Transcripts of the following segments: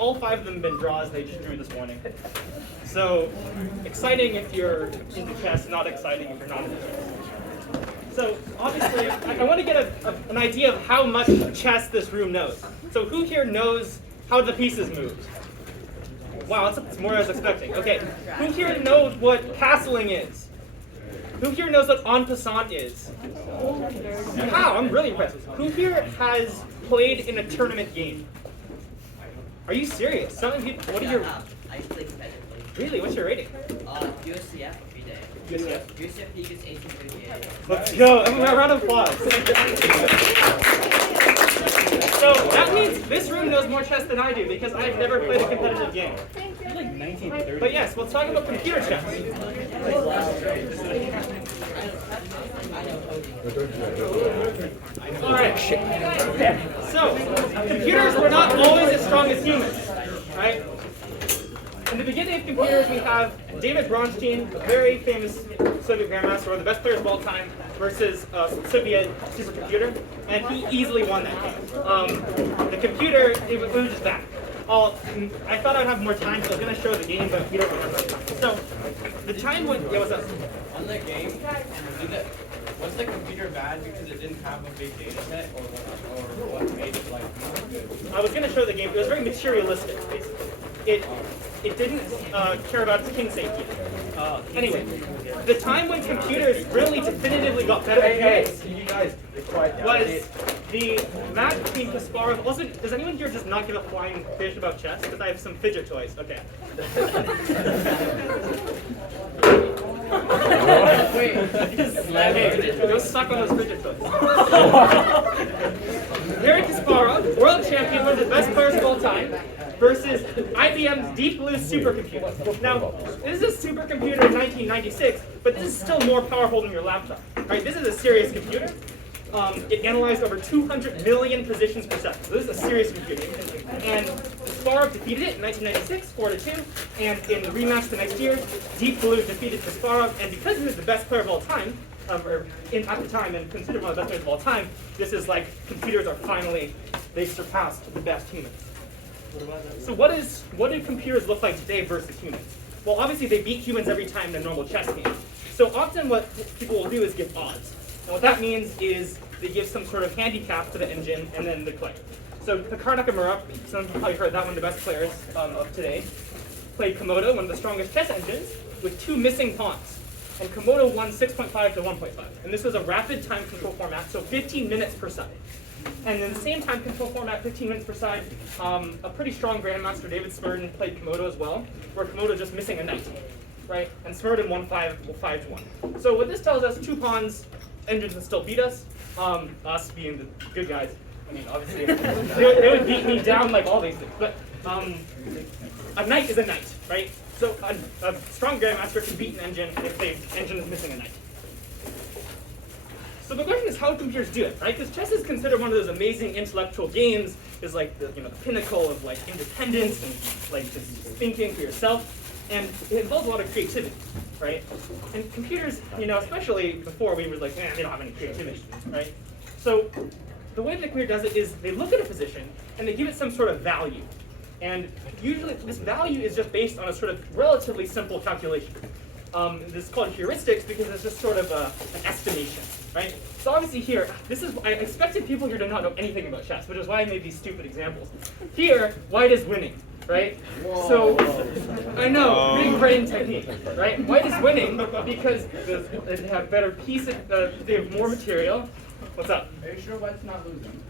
all 5 of them have been draws they just drew this morning. So exciting if you're into chess, not exciting if you're not into chess. So obviously, I want to get an idea of how much chess this room knows. So who here knows how the pieces move? Wow, that's more than I was expecting. Okay, who here knows what castling is? Who here knows what en passant is? Wow, I'm really impressed. Who here has played in a tournament game? Are you serious? Some people, what are your... I play competitively. Really? What's your rating? USCF every day. USCF? USCF Peak is 1838. Let's go. A round of applause. So that means this room knows more chess than I do because I've never played a competitive game. Like 1930. But yes, let's talk about computer chess. Alright. So, computers were not always as strong as humans, right? In the beginning of computers, we have David Bronstein, a very famous Soviet grandmaster, one of the best players of all time, versus a Soviet supercomputer, and he easily won that game. The computer, it was just that. I thought I'd have more time, so I was going to show the game, but we don't have much time. So, the time when, yeah, what's up? On the game, was the computer bad because it didn't have a big data set, or what made it like good? I was going to show the game. It was very materialistic, basically. It didn't care about king safety. Anyway, the time when computers really definitively got better than humans you guys, be quiet now. was the match between Kasparov. Also, does anyone here just not give a flying fish about chess? Because I have some fidget toys. Okay. Wait, Hey, go suck on those fidget toys. Garry Kasparov, world champion, one of the best players of all time, versus IBM's Deep Blue supercomputer. Now, this is a supercomputer in 1996, but this is still more powerful than your laptop. Right? This is a serious computer. It analyzed over 200 million positions per second. So this is a serious computer. And Kasparov defeated it in 1996, 4-2. And in the rematch the next year, Deep Blue defeated Kasparov. And because he was the best player of all time, at the time, and considered one of the best players of all time, this is like computers are finally, they've surpassed the best humans. So what do computers look like today versus humans? Well, obviously they beat humans every time in a normal chess game. So often what people will do is give odds. And what that means is they give some sort of handicap to the engine and then the player. So Hikaru Nakamura, some of you probably heard that, one of the best players of today, played Komodo, one of the strongest chess engines, with 2 missing pawns. And Komodo won 6.5 to 1.5. And this was a rapid time control format, so 15 minutes per side. And in the same time control format, 15 minutes per side, a pretty strong grandmaster, David Smerdon, played Komodo as well, where Komodo just missing a knight, right? And Smerdon won 5-1. So what this tells us, 2 pawns, engines would still beat us, us being the good guys. I mean, obviously, they would beat me down like all these things. But a knight is a knight, right? So a strong grandmaster can beat an engine if the engine is missing a knight. So the question is, how do computers do it, right? Because chess is considered one of those amazing intellectual games, is like the the pinnacle of like independence and like just thinking for yourself, and it involves a lot of creativity, right? And computers, especially before we were like, they don't have any creativity, right? So the way the computer does it is they look at a position and they give it some sort of value, and usually this value is just based on a sort of relatively simple calculation. This is called heuristics because it's just sort of an estimation, right? So obviously here, I expected people here to not know anything about chess, which is why I made these stupid examples. Here, white is winning, right? Whoa. So, I know, big brain technique, right? White is winning because they have better pieces, they have more material. What's up? Are you sure white's not losing?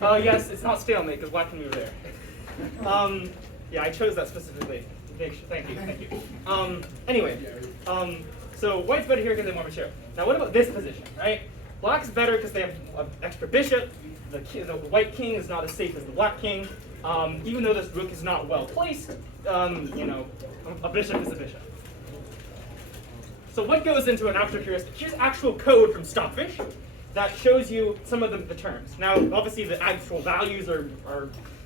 Yes, it's not stalemate because black can move there. Yeah, I chose that specifically. Thank you. Anyway, so white's better here because they have more material. Now what about this position, right? Black's better because they have an extra bishop. The white king is not as safe as the black king. Even though this rook is not well placed, a bishop is a bishop. So what goes into an actual heuristic? Here's actual code from Stockfish that shows you some of the terms. Now, obviously the actual values are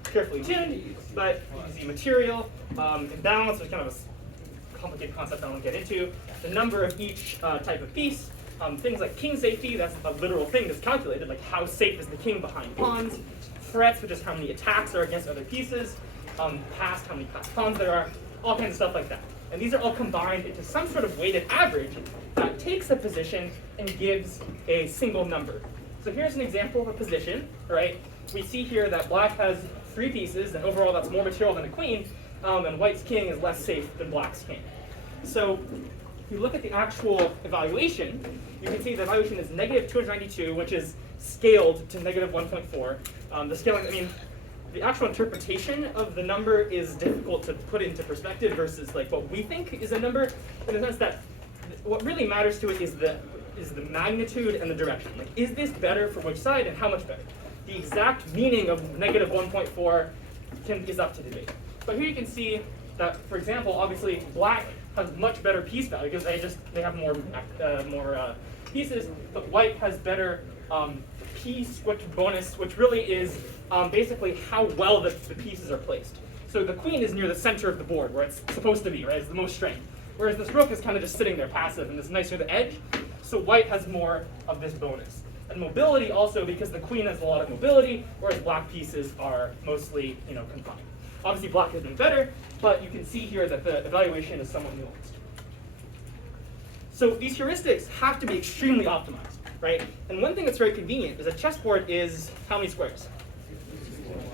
carefully tuned, but you can see material, imbalance, which is kind of a complicated concept I won't get into, the number of each type of piece, things like king safety, that's a literal thing that's calculated, like how safe is the king behind pawns, threats, which is how many attacks are against other pieces, past, how many past pawns there are, all kinds of stuff like that. And these are all combined into some sort of weighted average that takes a position and gives a single number. So here's an example of a position, right? We see here that black has 3 pieces, and overall that's more material than a queen, and white's king is less safe than black's king. So if you look at the actual evaluation, you can see the evaluation is negative 292, which is scaled to negative 1.4. The scaling, I mean, the actual interpretation of the number is difficult to put into perspective versus like what we think is a number, in the sense that what really matters to it is the magnitude and the direction. Like, is this better for which side and how much better? The exact meaning of negative 1.4 is up to debate. But here you can see that, for example, obviously black has much better piece value because they have more pieces, but white has better piece bonus, which really is basically how well the pieces are placed. So the queen is near the center of the board where it's supposed to be, right? It's the most strength. Whereas this rook is kind of just sitting there passive and is nice near the edge. So white has more of this bonus. And mobility also, because the queen has a lot of mobility, whereas black pieces are mostly, confined. Obviously black has been better, but you can see here that the evaluation is somewhat nuanced. So these heuristics have to be extremely optimized, right? And one thing that's very convenient is a chessboard is how many squares?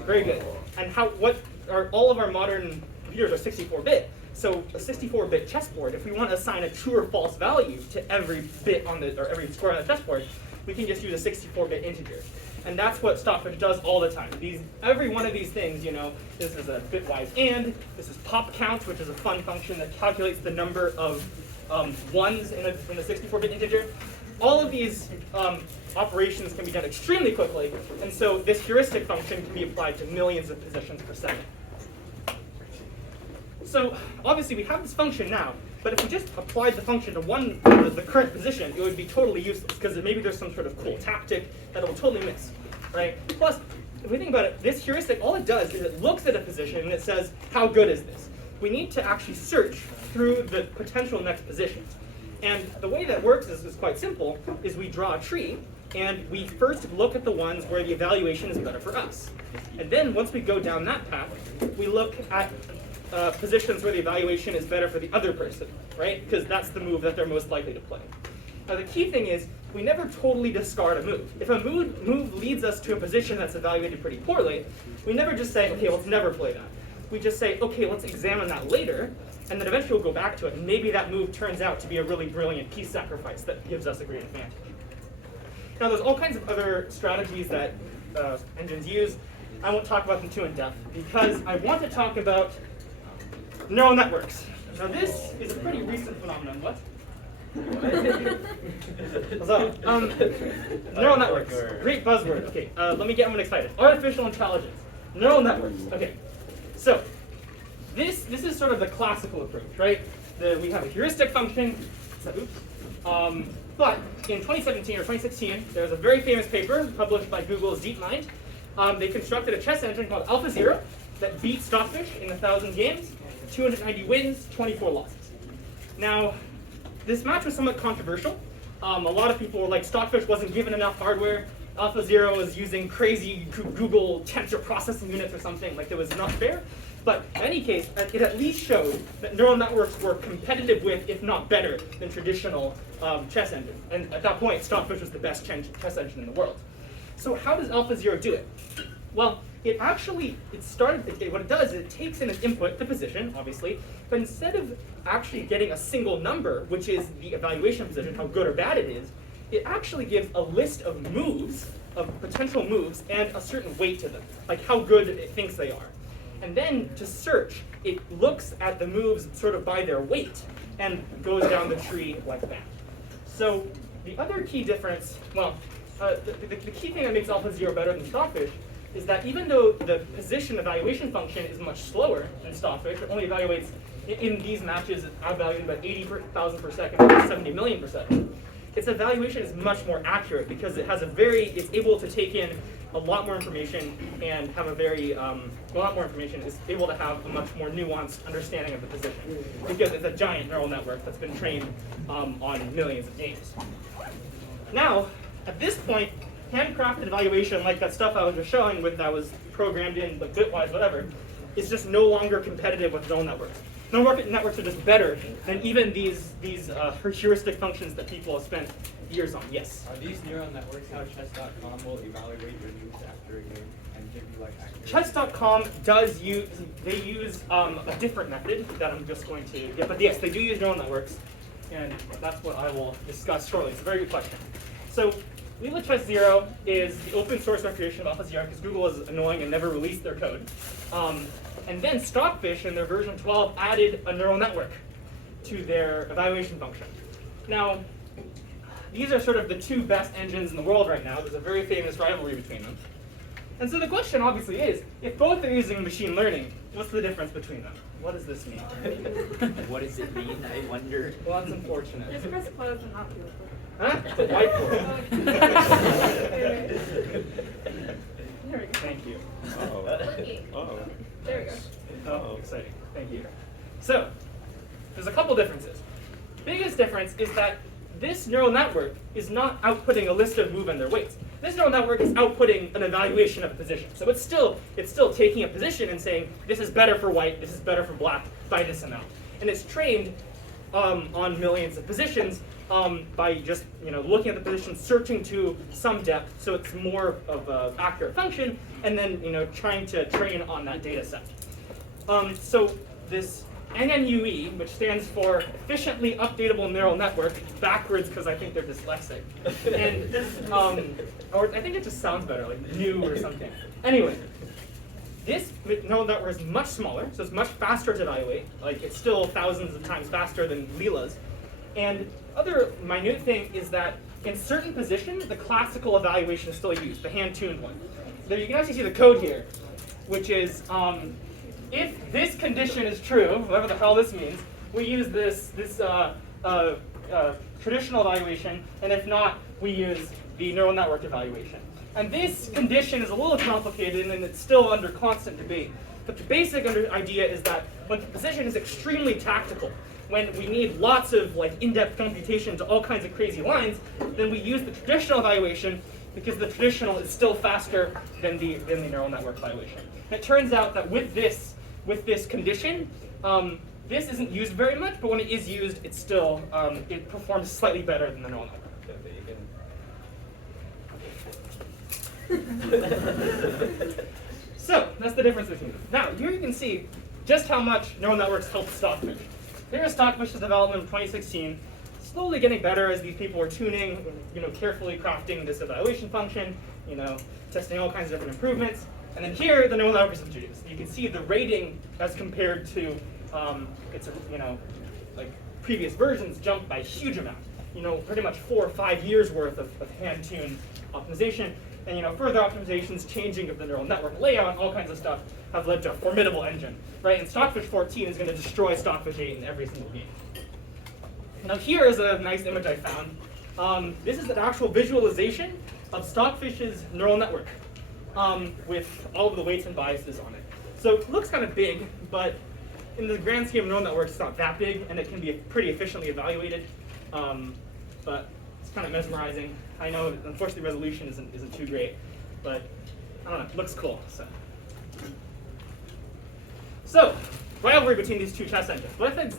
Very good. And what are all of our modern computers are 64-bit. So a 64-bit chessboard, if we want to assign a true or false value to every bit or every square on the chessboard, we can just use a 64-bit integer. And that's what Stockfish does all the time. Every one of these things, this is a bitwise and, this is pop count, which is a fun function that calculates the number of ones in a 64-bit integer. All of these operations can be done extremely quickly, and so this heuristic function can be applied to millions of positions per second. So obviously we have this function now, but if we just applied the function to the current position, it would be totally useless because maybe there's some sort of cool tactic that it will totally miss, right? Plus, if we think about it, this heuristic, all it does is it looks at a position and it says, how good is this? We need to actually search through the potential next positions. And the way that works is quite simple, is we draw a tree, and we first look at the ones where the evaluation is better for us. And then once we go down that path, we look at positions where the evaluation is better for the other person, right? Because that's the move that they're most likely to play. Now the key thing is, we never totally discard a move. If a move leads us to a position that's evaluated pretty poorly, we never just say, okay, let's never play that. We just say, okay, let's examine that later, and then eventually we'll go back to it, and maybe that move turns out to be a really brilliant piece sacrifice that gives us a great advantage. Now there's all kinds of other strategies that engines use. I won't talk about them too in depth, because I want to talk about neural networks. Now this is a pretty recent phenomenon. What? So, neural networks, great buzzword. Okay, let me get everyone excited. Artificial intelligence, neural networks. Okay, so this is sort of the classical approach, right? We have a heuristic function. But in 2017 or 2016, there was a very famous paper published by Google's DeepMind. They constructed a chess engine called AlphaZero that beat Stockfish in 1,000 games, 290 wins, 24 losses. Now, this match was somewhat controversial. A lot of people were like, Stockfish wasn't given enough hardware. AlphaZero was using crazy Google tensor processing units or something. Like, it was not fair. But in any case, it at least showed that neural networks were competitive with, if not better, than traditional chess engines. And at that point, Stockfish was the best chess engine in the world. So how does AlphaZero do it? Well, what it does is it takes in as input the position, obviously, but instead of actually getting a single number, which is the evaluation position, how good or bad it is, it actually gives a list of moves, of potential moves, and a certain weight to them, like how good it thinks they are. And then to search, it looks at the moves sort of by their weight and goes down the tree like that. So the other key difference, well, the key thing that makes AlphaZero better than Stockfish is that even though the position evaluation function is much slower than Stockfish, it only evaluates, in these matches, evaluated about 80,000 per second or 70 million per second, its evaluation is much more accurate because it's able to take in a lot more information and have is able to have a much more nuanced understanding of the position because it's a giant neural network that's been trained on millions of games. Now, at this point, handcrafted evaluation, like that stuff I was just showing that was programmed in, like bitwise, whatever, is just no longer competitive with neural networks. Neural networks are just better than even these heuristic functions that people have spent years on. Yes? Are these neural networks how chess.com will evaluate your moves after a game and give you like accurate? Chess.com use a different method that I'm just going to get, but yes, they do use neural networks, and that's what I will discuss shortly. It's a very good question. So Leela Chess Zero is the open source recreation of AlphaZero because Google is annoying and never released their code. And then Stockfish in their version 12 added a neural network to their evaluation function. Now, these are sort of the two best engines in the world right now. There's a very famous rivalry between them. And so the question obviously is, if both are using machine learning, what's the difference between them? What does this mean? What does it mean, I wonder? Well, that's unfortunate. Just press close and not do it. Huh? It's a whiteboard. There we go. Thank you. Uh-oh. There we go. Oh, exciting. Thank you. So, there's a couple differences. The biggest difference is that this neural network is not outputting a list of move and their weights. This neural network is outputting an evaluation of a position. So it's still taking a position and saying, this is better for white, this is better for black by this amount. And it's trained on millions of positions by just looking at the position, searching to some depth, so it's more of an accurate function, and then trying to train on that data set. So this NNUE, which stands for Efficiently Updatable Neural Network, backwards because I think they're dyslexic, and or I think it just sounds better, like new or something. Anyway, this neural network is much smaller, so it's much faster to evaluate. Like it's still thousands of times faster than Leela's. And other minute thing is that in certain positions, the classical evaluation is still used, the hand-tuned one. So you can actually see the code here, which is if this condition is true, whatever the hell this means, we use this traditional evaluation, and if not, we use the neural network evaluation. And this condition is a little complicated, and it's still under constant debate. But the basic idea is that when the position is extremely tactical, when we need lots of in-depth computation to all kinds of crazy lines, then we use the traditional evaluation because the traditional is still faster than the neural network evaluation. And it turns out that with this condition, this isn't used very much, but when it is used, it's still it performs slightly better than the neural network. So that's the difference between them. Now here you can see just how much neural networks help Stockfish. Here's Stockfish's development in 2016, slowly getting better as these people were tuning, carefully crafting this evaluation function, testing all kinds of different improvements. And then here, the neural network is introduced. You can see the rating as compared to previous versions jumped by a huge amount. Pretty much 4 or 5 years worth of hand-tuned optimization. And further optimizations, changing of the neural network layout, all kinds of stuff have led to a formidable engine, right? And Stockfish 14 is going to destroy Stockfish 8 in every single game. Now here is a nice image I found. This is an actual visualization of Stockfish's neural network with all of the weights and biases on it. So it looks kind of big, but in the grand scheme of neural networks, it's not that big, and it can be pretty efficiently evaluated. But it's kind of mesmerizing. I know, unfortunately, the resolution isn't too great, but I don't know, it looks cool. So rivalry between these two chess engines. What I think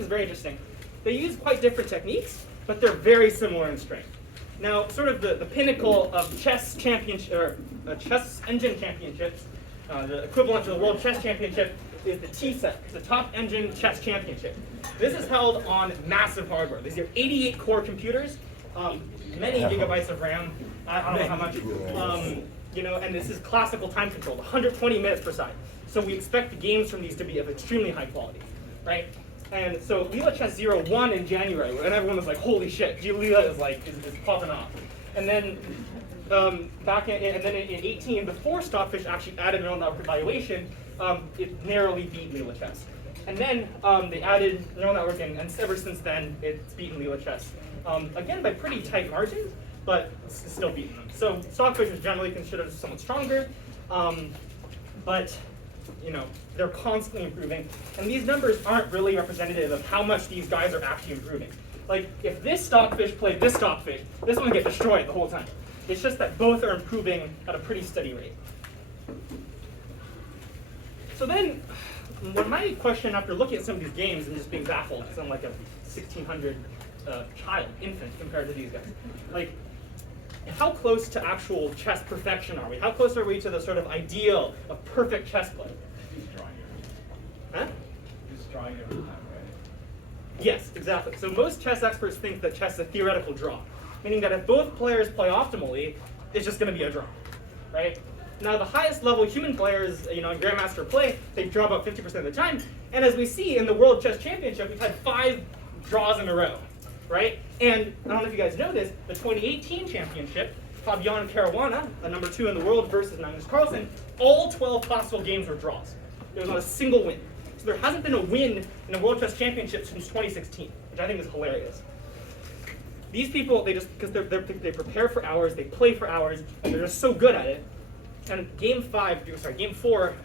is very interesting, they use quite different techniques, but they're very similar in strength. Now, sort of the pinnacle of chess championship, or chess engine championships, the equivalent to the World Chess Championship is the TSEC, the Top Engine Chess Championship. This is held on massive hardware. These are 88 core computers, many gigabytes of RAM. I don't know how much. And this is classical time controlled, 120 minutes per side. So we expect the games from these to be of extremely high quality, right? And so Leela Chess Zero won in January, and everyone was like, "Holy shit, Leela is popping off." And then in 18, before Stockfish actually added neural network evaluation, it narrowly beat Leela Chess. And then they added neural network, and ever since then, it's beaten Leela Chess. Again, by pretty tight margins, but it's still beaten them. So Stockfish is generally considered somewhat stronger, but they're constantly improving. And these numbers aren't really representative of how much these guys are actually improving. Like, if this Stockfish played this Stockfish, this one would get destroyed the whole time. It's just that both are improving at a pretty steady rate. So So then, when my question after looking at some of these games and just being baffled, because I'm like a 1600 child, infant compared to these guys, like, how close to actual chess perfection are we? How close are we to the sort of ideal of perfect chess play? He's drawing every Huh? He's drawing every time, right? Yes, exactly. So most chess experts think that chess is a theoretical draw, meaning that if both players play optimally, it's just going to be a draw, right? Now the highest level human players, in Grandmaster play, they draw about 50% of the time, and as we see in the World Chess Championship, we've had 5 draws in a row, right? And I don't know if you guys know this, the 2018 championship, Fabian Caruana, the number 2 in the world, versus Magnus Carlsen, all 12 possible games were draws. There was not a single win. So there hasn't been a win in the World Chess Championship since 2016, which I think is hilarious. These people, because they prepare for hours, they play for hours, and they're just so good at it. And game 4,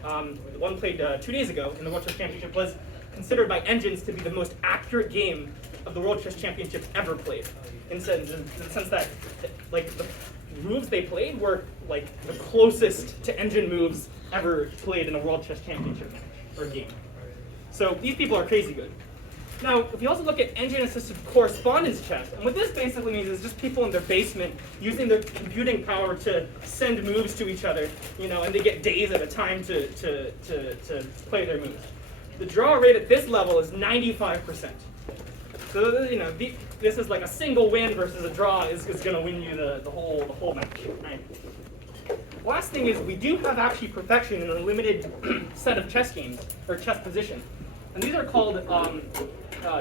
the one played 2 days ago in the World Chess Championship, was considered by engines to be the most accurate game of the World Chess Championship ever played. In the sense that, like, the moves they played were like the closest to engine moves ever played in a World Chess Championship match or game. So these people are crazy good. Now, if you also look at engine-assisted correspondence chess, and what this basically means is just people in their basement using their computing power to send moves to each other, and they get days at a time to play their moves. The draw rate at this level is 95%. So, this is like a single win versus a draw is going to win you the whole match. Right? Last thing is we do have actually perfection in a limited set of chess games or chess positions, and these are called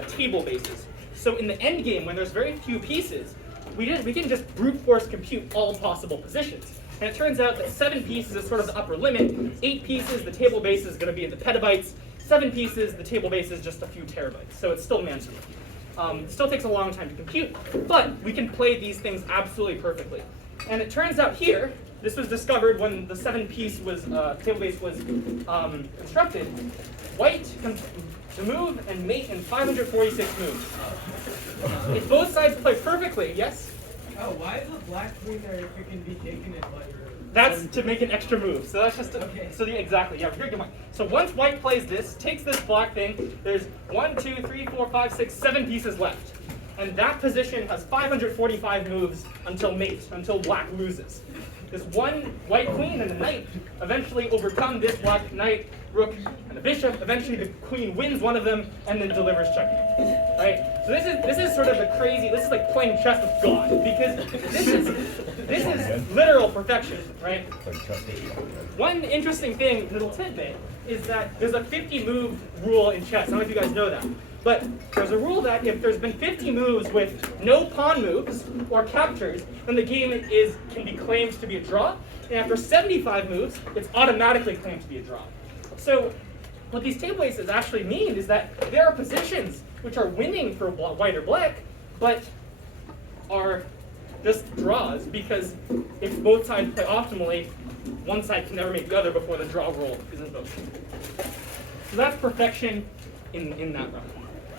table bases. So in the end game, when there's very few pieces, we can just brute force compute all possible positions. And it turns out that 7 pieces is sort of the upper limit. 8 pieces, the table base is going to be in the petabytes. 7 pieces, the table base is just a few terabytes. So it's still manageable. It still takes a long time to compute, but we can play these things absolutely perfectly. And it turns out here, this was discovered when the 7-piece table base was constructed. White can move and mate in 546 moves. If both sides play perfectly, yes? Oh, why is the black queen there if it can be taken in like? That's to make an extra move. So that's just Okay. Exactly. Yeah, very good point. So once white plays this, takes this black thing, there's 1, 2, 3, 4, 5, 6, 7 pieces left. And that position has 545 moves until mate, until black loses. This one white queen and a knight eventually overcome this black knight, rook, and a bishop. Eventually the queen wins one of them and then delivers checkmate. Right? So this is sort of the crazy, this is like playing chess with God, because this is literal perfection, right? One interesting thing, little tidbit, is that there's a 50 move rule in chess. I don't know if you guys know that. But there's a rule that if there's been 50 moves with no pawn moves or captures, then the game can be claimed to be a draw. And after 75 moves, it's automatically claimed to be a draw. So what these table bases actually mean is that there are positions which are winning for white or black, but are just draws, because if both sides play optimally, one side can never make the other before the draw roll is invoked. So that's perfection in that realm.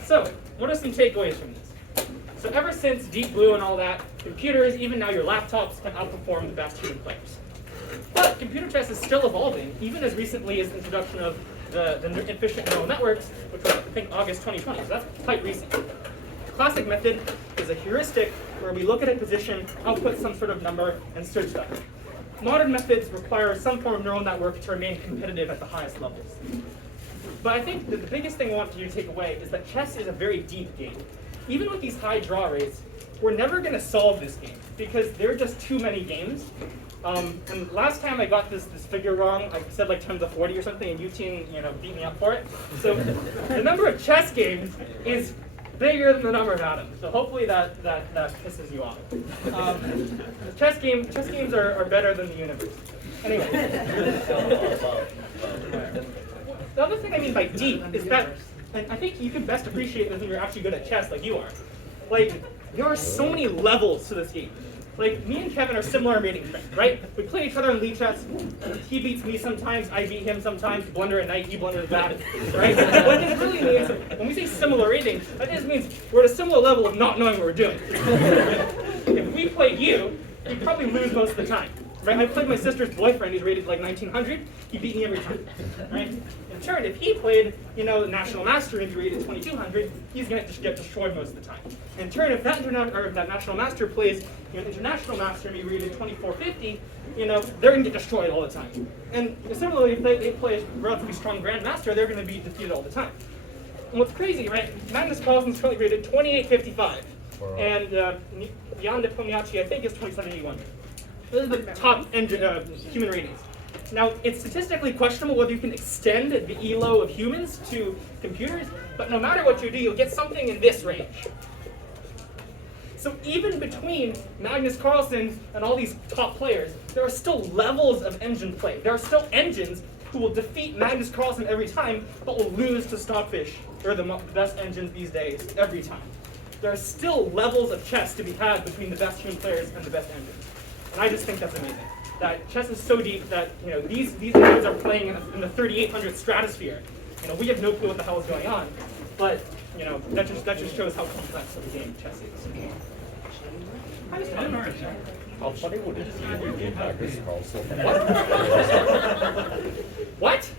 So, what are some takeaways from this? So ever since Deep Blue and all that, computers, even now your laptops, can outperform the best human players. But computer chess is still evolving, even as recently as the introduction of the efficient neural networks, which was, I think, August 2020, so that's quite recent. The classic method is a heuristic, where we look at a position, output some sort of number, and search that. Modern methods require some form of neural network to remain competitive at the highest levels. But I think that the biggest thing I want you to take away is that chess is a very deep game. Even with these high draw rates, we're never going to solve this game, because there are just too many games. And last time I got this figure wrong, I said like 10 to 40 or something, and you team beat me up for it. So the number of chess games is bigger than the number of atoms. So hopefully that pisses you off. Chess games are better than the universe. Anyway. The other thing I mean by deep is that, and I think you can best appreciate this when you're actually good at chess like you are. Like, there are so many levels to this game. Like, me and Kevin are similar in rating strength, right? We play each other in lead chess. He beats me sometimes, I beat him sometimes. Blunder at night, he blunders bad, right? What this really means, when we say similar rating, that just means we're at a similar level of not knowing what we're doing. If we played you, you'd probably lose most of the time. Right? I played my sister's boyfriend, who's rated like 1900. He beat me every time. Right? in turn, if he played, National Master and rated 2200, he's going to just get destroyed most of the time. In turn, if that National Master plays, International Master and be rated 2450, they're going to get destroyed all the time. And similarly, if they play a relatively strong Grandmaster, they're going to be defeated all the time. And what's crazy, right? Magnus Carlsen's currently rated 2855, and Jan Nepomniachtchi, I think, is 2781. Those are the top human ratings. Now, it's statistically questionable whether you can extend the ELO of humans to computers, but no matter what you do, you'll get something in this range. So even between Magnus Carlsen and all these top players, there are still levels of engine play. There are still engines who will defeat Magnus Carlsen every time, but will lose to Stockfish, or the best engines these days, every time. There are still levels of chess to be had between the best human players and the best engines. And I just think that's amazing. That chess is so deep that these engines are playing in the 3800 stratosphere. We have no clue what the hell is going on, but that just shows how complex of a game chess is. How funny would it be if you gave Magnus Carlsen? What?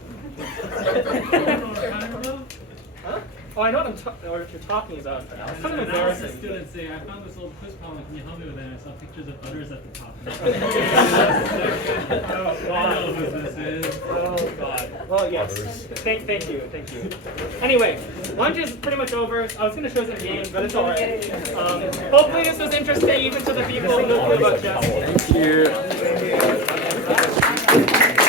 Huh? Oh, I know what you're talking about. It's kind of embarrassing. Students say, I found this old quiz problem, can you help me with it? And I saw pictures of udders at the top. Oh, I God. know who this is. Oh, God. Well, yes. Thank you. Anyway, lunch is pretty much over. I was going to show some games, but it's all right. Hopefully this was interesting even to the people who know about chess. Thank you.